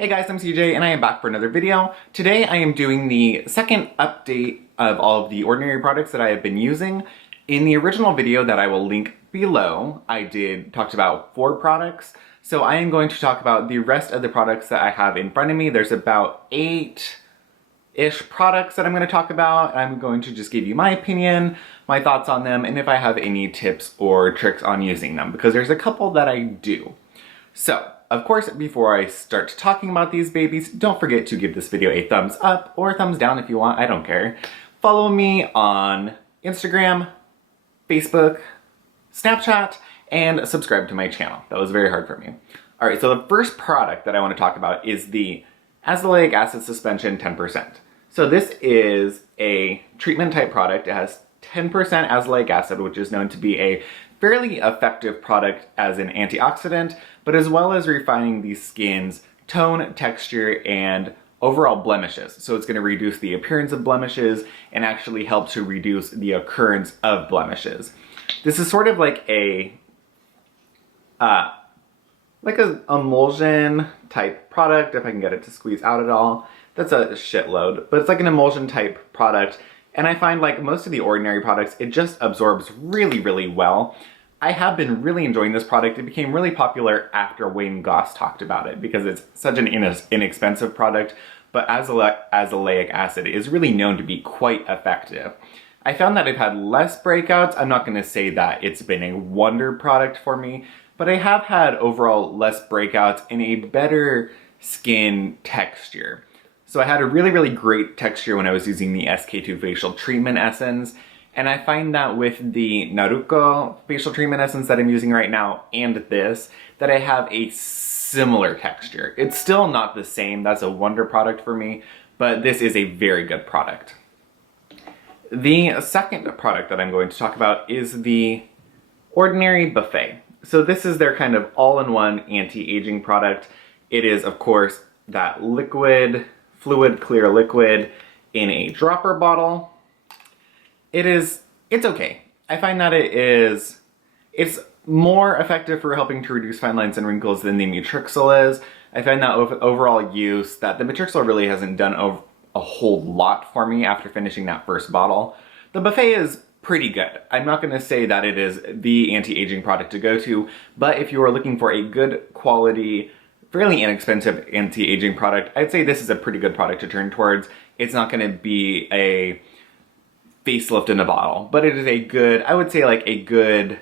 Hey guys, I'm CJ and I am back for another video. Today I am doing the second update of all of the ordinary products that I have been using. In the original video that I will link below, I talked about 4 products. So I am going to talk about the rest of the products that I have in front of me. There's about 8-ish products that I'm going to talk about. I'm going to just give you my opinion, my thoughts on them, and if I have any tips or tricks on using them, because there's a couple that I do. So, of course, before I start talking about these babies, don't forget to give this video a thumbs up or a thumbs down if you want, I don't care. Follow me on Instagram, Facebook, Snapchat, and subscribe to my channel. That was very hard for me. Alright, so the first product that I want to talk about is the Azelaic Acid Suspension 10%. So this is a treatment type product. It has 10% azelaic acid, which is known to be a fairly effective product as an antioxidant, but as well as refining the skin's tone, texture, and overall blemishes. So it's going to reduce the appearance of blemishes and actually help to reduce the occurrence of blemishes. This is sort of like an emulsion type product, if I can get it to squeeze out at all. That's a shitload, but it's like an emulsion type product. And I find like most of the ordinary products, it just absorbs really, really well. I have been really enjoying this product. It became really popular after Wayne Goss talked about it because it's such an inexpensive product, but azelaic acid is really known to be quite effective. I found that I've had less breakouts. I'm not going to say that it's been a wonder product for me, but I have had overall less breakouts and a better skin texture. So I had a really, really great texture when I was using the SK2 facial treatment essence. And I find that with the Naruko facial treatment essence that I'm using right now and this, that I have a similar texture. It's still not the same. That's a wonder product for me, but this is a very good product. The second product that I'm going to talk about is the Ordinary Buffet. So this is their kind of all-in-one anti-aging product. It is, of course, that fluid clear liquid in a dropper bottle. It's okay. I find that it's more effective for helping to reduce fine lines and wrinkles than the Matrixyl is. I find that overall use that the Matrixyl really hasn't done a whole lot for me after finishing that first bottle. The Buffet is pretty good. I'm not going to say that it is the anti-aging product to go to, but if you are looking for a good quality, fairly inexpensive anti-aging product, I'd say this is a pretty good product to turn towards. It's not going to be a facelift in a bottle, but it is a good, I would say like a good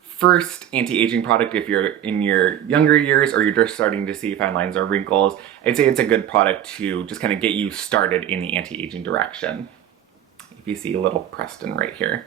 first anti-aging product if you're in your younger years or you're just starting to see fine lines or wrinkles. I'd say it's a good product to just kind of get you started in the anti-aging direction. If you see a little Preston right here.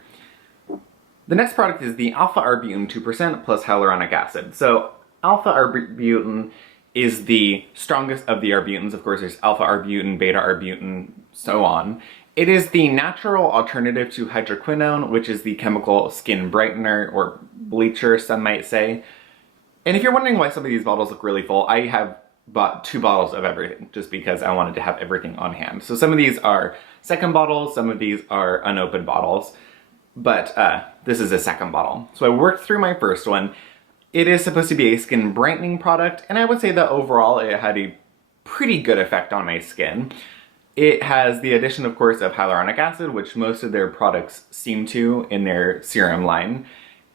The next product is the Alpha Arbutin 2% plus hyaluronic acid. So Alpha Arbutin is the strongest of the arbutins. Of course, there's alpha arbutin, beta arbutin, so on. It is the natural alternative to hydroquinone, which is the chemical skin brightener or bleacher, some might say. And if you're wondering why some of these bottles look really full, I have bought 2 bottles of everything just because I wanted to have everything on hand. So some of these are second bottles, some of these are unopened bottles, but this is a second bottle. So I worked through my first one. It is supposed to be a skin brightening product, and I would say that overall it had a pretty good effect on my skin. It has the addition, of course, of hyaluronic acid, which most of their products seem to in their serum line,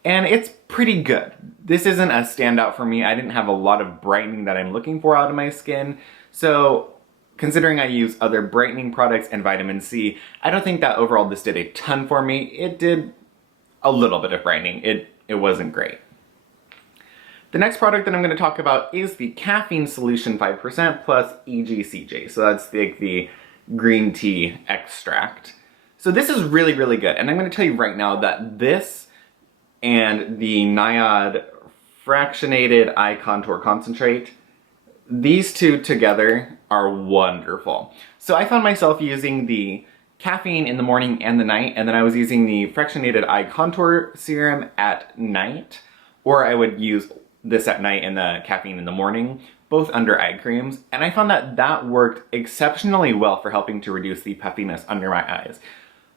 and it's pretty good. This isn't a standout for me. I didn't have a lot of brightening that I'm looking for out of my skin, so considering I use other brightening products and vitamin C, I don't think that overall this did a ton for me. It did a little bit of brightening. It wasn't great. The next product that I'm going to talk about is the Caffeine Solution 5% plus EGCG. So that's the green tea extract. So this is really, really good. And I'm going to tell you right now that this and the NIOD Fractionated Eye Contour Concentrate, these two together are wonderful. So I found myself using the caffeine in the morning and the night, and then I was using the Fractionated Eye Contour Serum at night, or I would use this at night and the caffeine in the morning, both under eye creams, and I found that that worked exceptionally well for helping to reduce the puffiness under my eyes.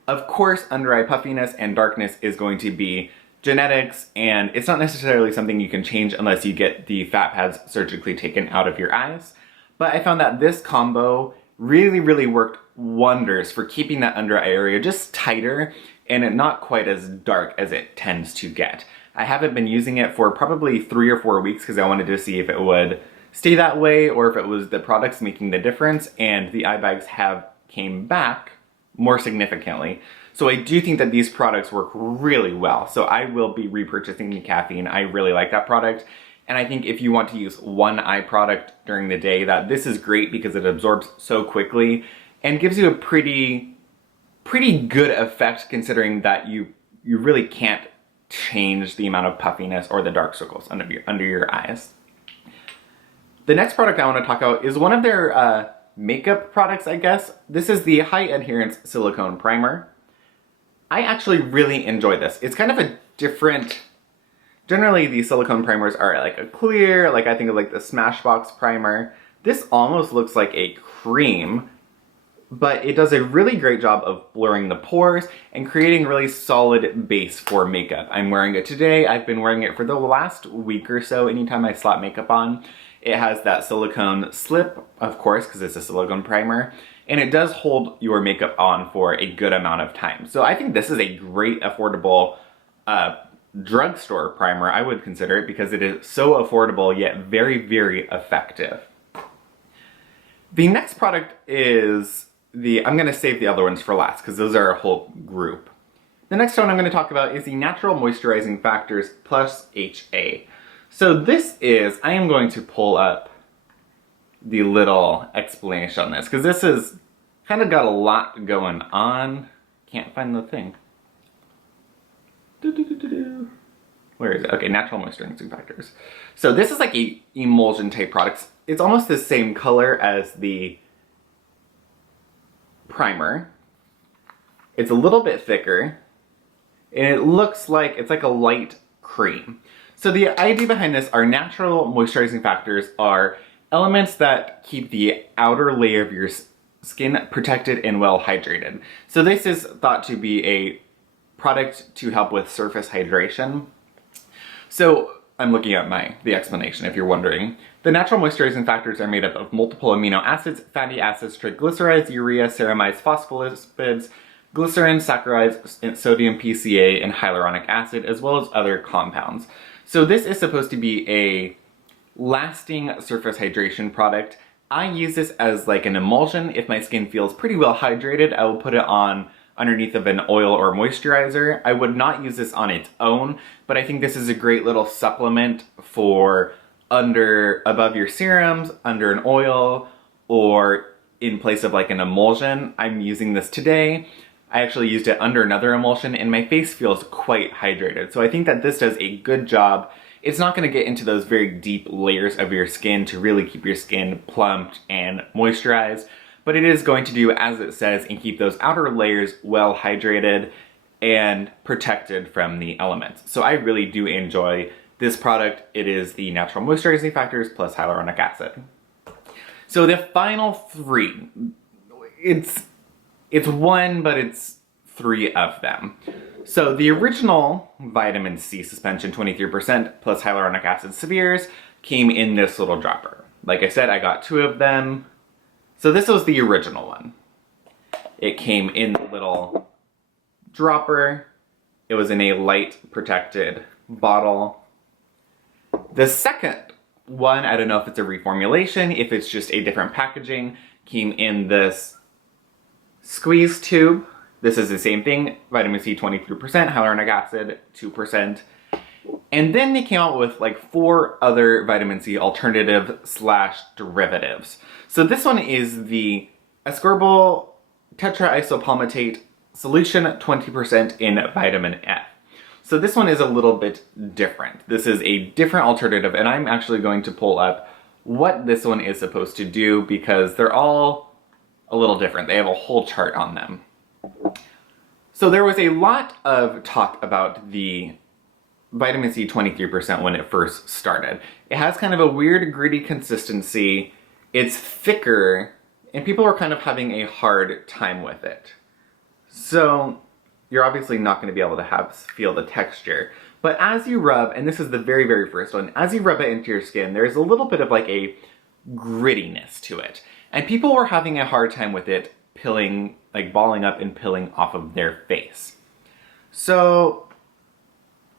Of course, under eye puffiness and darkness is going to be genetics, and it's not necessarily something you can change unless you get the fat pads surgically taken out of your eyes. but I found that this combo really, really worked wonders for keeping that under eye area just tighter and it not quite as dark as it tends to get. I haven't been using it for probably 3 or 4 weeks because I wanted to see if it would stay that way or if it was the products making the difference, and the eye bags have came back more significantly. So I do think that these products work really well. So I will be repurchasing the Caffeine. I really like that product. And I think if you want to use one eye product during the day, that this is great because it absorbs so quickly and gives you a pretty good effect, considering that you really can't change the amount of puffiness or the dark circles under your eyes. The next product I want to talk about is one of their makeup products, I guess. This is the High-Adherence Silicone Primer. I actually really enjoy this. It's kind of a different... Generally, these silicone primers are like a clear, like I think of like the Smashbox primer. This almost looks like a cream, but it does a really great job of blurring the pores and creating a really solid base for makeup. I'm wearing it today. I've been wearing it for the last week or so anytime I slap makeup on. It has that silicone slip, of course, because it's a silicone primer, and it does hold your makeup on for a good amount of time. So I think this is a great affordable drugstore primer. I would consider it because it is so affordable yet very, very effective. The next product is I'm going to save the other ones for last because those are a whole group. The next one I'm going to talk about is the Natural Moisturizing Factors plus HA. So this is, I am going to pull up the little explanation on this because this is kind of got a lot going on. Can't find the thing. Where is it? Okay, Natural Moisturizing Factors. So this is like a emulsion type product. It's almost the same color as the primer. It's a little bit thicker, and it looks like it's like a light cream. So the idea behind this are natural moisturizing factors are elements that keep the outer layer of your skin protected and well hydrated. So this is thought to be a product to help with surface hydration. So I'm looking at the explanation if you're wondering. The natural moisturizing factors are made up of multiple amino acids, fatty acids, triglycerides, urea, ceramides, phospholipids, glycerin, saccharides, sodium PCA, and hyaluronic acid, as well as other compounds. So this is supposed to be a lasting surface hydration product. I use this as like an emulsion. If my skin feels pretty well hydrated, I will put it on underneath of an oil or moisturizer. I would not use this on its own, but I think this is a great little supplement for above your serums, under an oil, or in place of like an emulsion. I'm using this today. I actually used it under another emulsion and my face feels quite hydrated. So I think that this does a good job. It's not going to get into those very deep layers of your skin to really keep your skin plumped and moisturized, but it is going to do as it says and keep those outer layers well hydrated and protected from the elements. So I really do enjoy this product. It is the Natural Moisturizing Factors plus hyaluronic acid. So the final three, it's one, but it's three of them. So the original vitamin C suspension 23% plus hyaluronic acid severes came in this little dropper. Like I said, I got 2 of them. So this was the original one. It came in the little dropper. It was in a light protected bottle. The second one, I don't know if it's a reformulation, if it's just a different packaging, came in this squeeze tube. This is the same thing, vitamin C 23%, hyaluronic acid 2%. And then they came out with like 4 other vitamin C alternative / derivatives. So this one is the Ascorbyl Tetraisopalmitate solution 20% in vitamin F. So this one is a little bit different. This is a different alternative, and I'm actually going to pull up what this one is supposed to do because they're all a little different. They have a whole chart on them. So there was a lot of talk about the vitamin C 23% when it first started. It has kind of a weird gritty consistency. It's thicker, and people are kind of having a hard time with it. So you're obviously not going to be able to feel the texture. But as you rub, and this is the very, very first one, as you rub it into your skin, there's a little bit of like a grittiness to it. And people were having a hard time with it pilling, like balling up and pilling off of their face. So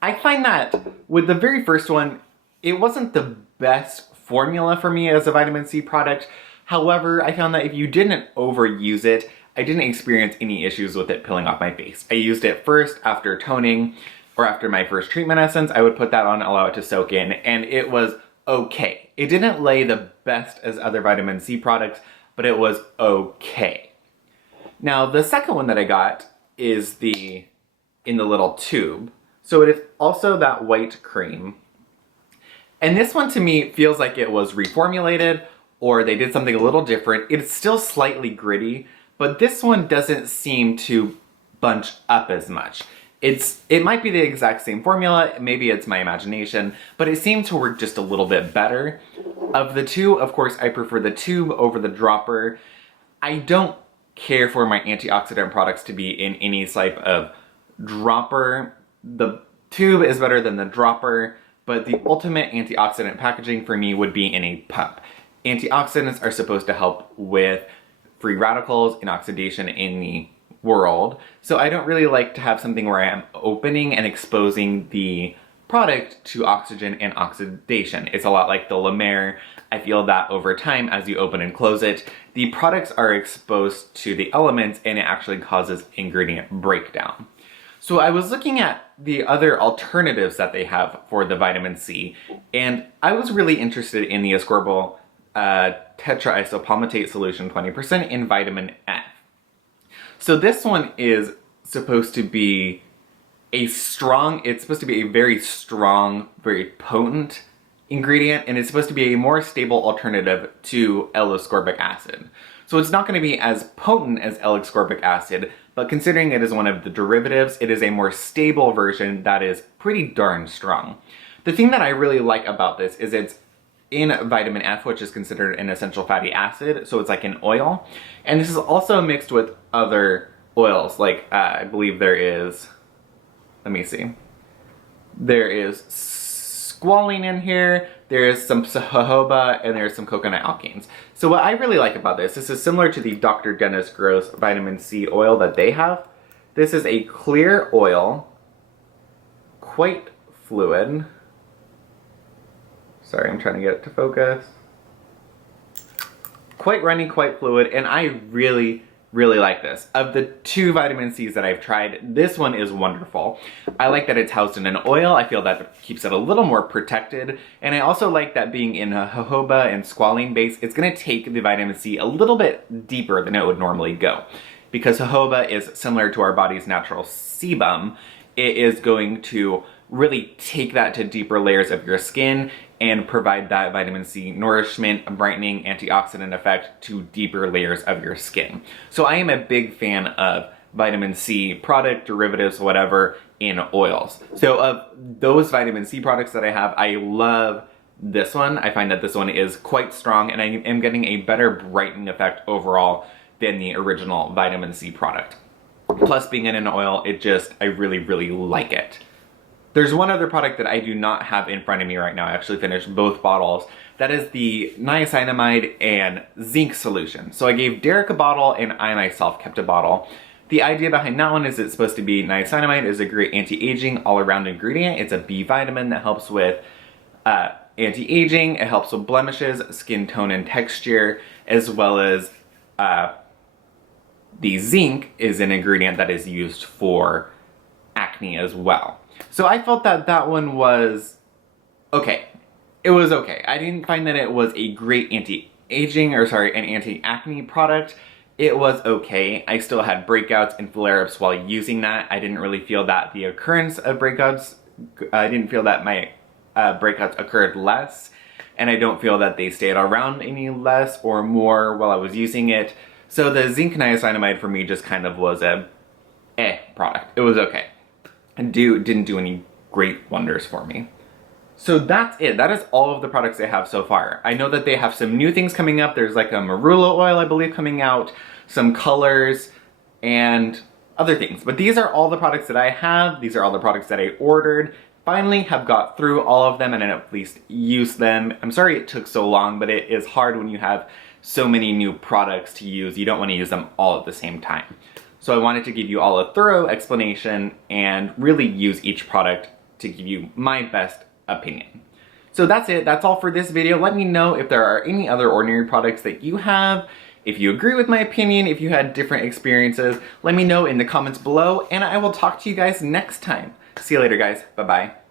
I find that with the very first one, it wasn't the best formula for me as a vitamin C product. However, I found that if you didn't overuse it, I didn't experience any issues with it pilling off my face. I used it first after toning or after my first treatment essence. I would put that on, allow it to soak in, and it was okay. It didn't lay the best as other vitamin C products, but it was okay. Now, the second one that I got is in the little tube. So it is also that white cream. And this one to me feels like it was reformulated or they did something a little different. It's still slightly gritty, but this one doesn't seem to bunch up as much. It might be the exact same formula, maybe it's my imagination, but it seemed to work just a little bit better. Of the two, of course, I prefer the tube over the dropper. I don't care for my antioxidant products to be in any type of dropper. The tube is better than the dropper, but the ultimate antioxidant packaging for me would be in a pump. Antioxidants are supposed to help with free radicals and oxidation in the world, so I don't really like to have something where I am opening and exposing the product to oxygen and oxidation. It's a lot like the La Mer. I feel that over time, as you open and close it, the products are exposed to the elements and it actually causes ingredient breakdown. So I was looking at the other alternatives that they have for the vitamin C, and I was really interested in the Ascorbyl Tetraisopalmitate solution 20% in vitamin F. So this one is supposed to be it's supposed to be a very strong, very potent ingredient, and it's supposed to be a more stable alternative to L-ascorbic acid. So it's not going to be as potent as L-ascorbic acid, but considering it is one of the derivatives, it is a more stable version that is pretty darn strong. The thing that I really like about this is it's in vitamin F, which is considered an essential fatty acid, so it's like an oil. And this is also mixed with other oils, like I believe there is, let me see, there is squalene in here, there is some jojoba, and there's some coconut alkanes. So what I really like about this is similar to the Dr. Dennis Gross vitamin C oil that they have. This is a clear oil, quite fluid. Sorry, I'm trying to get it to focus. Quite runny, quite fluid, and I really like this. Of the two vitamin C's that I've tried, this one is wonderful. I like that it's housed in an oil. I feel that keeps it a little more protected, and I also like that being in a jojoba and squalene base, it's going to take the vitamin C a little bit deeper than it would normally go. Because jojoba is similar to our body's natural sebum, it is going to really take that to deeper layers of your skin and provide that vitamin C nourishment, brightening, antioxidant effect to deeper layers of your skin. So I am a big fan of vitamin C product, derivatives, whatever, in oils. So of those vitamin C products that I have, I love this one. I find that this one is quite strong, and I am getting a better brightening effect overall than the original vitamin C product. Plus, being in an oil, I really like it. There's one other product that I do not have in front of me right now. I actually finished both bottles. That is the niacinamide and zinc solution. So I gave Derek a bottle and I myself kept a bottle. The idea behind that one is it's supposed to be niacinamide is a great anti-aging all-around ingredient. It's a B vitamin that helps with anti-aging. It helps with blemishes, skin tone and texture, as well as the zinc is an ingredient that is used for acne as well. So I felt that that one was okay. It was okay. I didn't find that it was a great anti-aging, or sorry, an anti-acne product. It was okay. I still had breakouts and flare-ups while using that. I didn't really feel that the occurrence of breakouts, I didn't feel that my breakouts occurred less, and I don't feel that they stayed around any less or more while I was using it. So the zinc niacinamide for me just kind of was a product. It was okay. And didn't do any great wonders for me. So that's it. That is all of the products they have so far. I know that they have some new things coming up. There's like a marula oil, I believe, coming out, some colors, and other things. But these are all the products that I have. These are all the products that I ordered. finally have got through all of them and at least used them. I'm sorry it took so long, but it is hard when you have so many new products to use. You don't want to use them all at the same time. So I wanted to give you all a thorough explanation and really use each product to give you my best opinion. So that's it. That's all for this video. Let me know if there are any other Ordinary products that you have. If you agree with my opinion, if you had different experiences, let me know in the comments below, and I will talk to you guys next time. See you later, guys. Bye-bye.